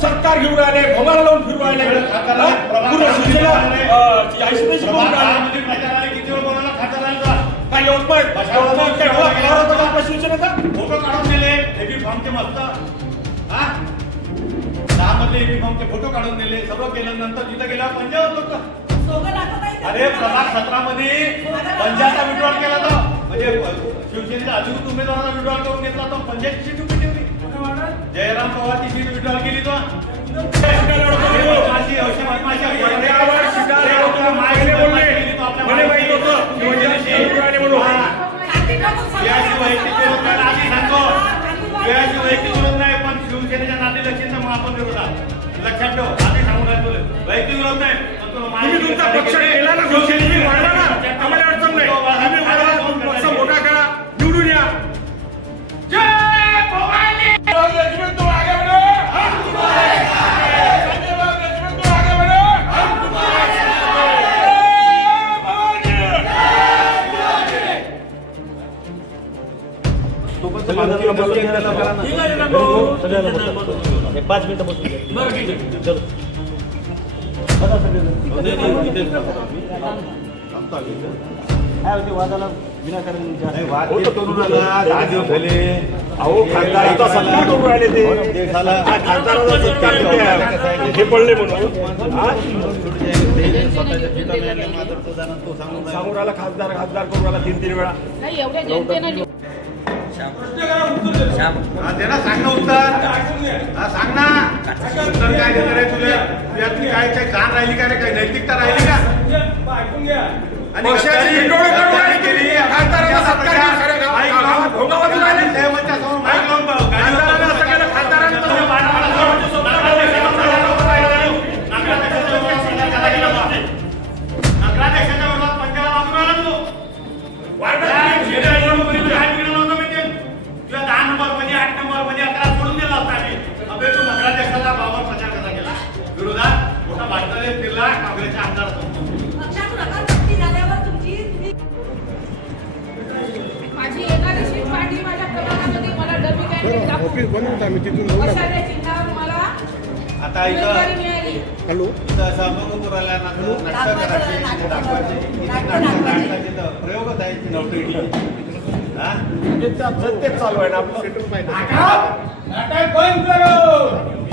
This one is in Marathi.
सरकार घेऊन राहिले भोगाला लावून फिरू राहिले पूर्ण शिवसेना ऐशी काय यवतमाळ यवतमाळ शिवसेनेचा? फोटो काढून दिले एबी फॉर्मचे मस्त. हा? दहा मधले एबी फॉर्मचे फोटो काढून दिले सर्व केलं नंतर तिथं गेल्यावर पंजा होतो. का अरे प्रभाग सत्रामध्ये पंजाचा विड्रॉल केला होता म्हणजे शिवसेनेच्या अधिकृत उमेदवाराचा विड्रॉल करून घेतला तो. पंजाची सीट उभी ठेवली जयराम पवारची सीट विड्रॉल केली तो. हा. पण शिवसेनेच्या नाते लक्षात आपण विरोधात लक्षात ठेव आधी सांगून राहिलो तुला. वैयक्तिक विरोध नाही पण तुला आम्हाला अडचण नाही मोठा करा निवडून या पाच मिनिटं बसून घ्या. काय होते वादाला सत्कार करून राहिले ते? देशाला खासदाराचा सत्कार. हे पडले म्हणून हा? सांगून राहिला? खासदार खासदार करून राहिला? तीन तीन वेळा हा, दे ना सांग ना उत्तर. हा सांग ना. उत्तर काय देणार आहे तुझ्या तुझ्यातली काय काय जाण राहिली का रे? काही नैतिकता राहिली का? आणि पक्षाची गद्दारी- माझ्या प्रभागामध्ये मला डबी काय ऑफिस बनवून आम्ही तिथून आता इथं मिळाली. इथं असं नाटकाचे तर प्रयोगच आहे. हा? सत्तेत चालू आहे ना आपलं. अरे शिवसेनेसमोर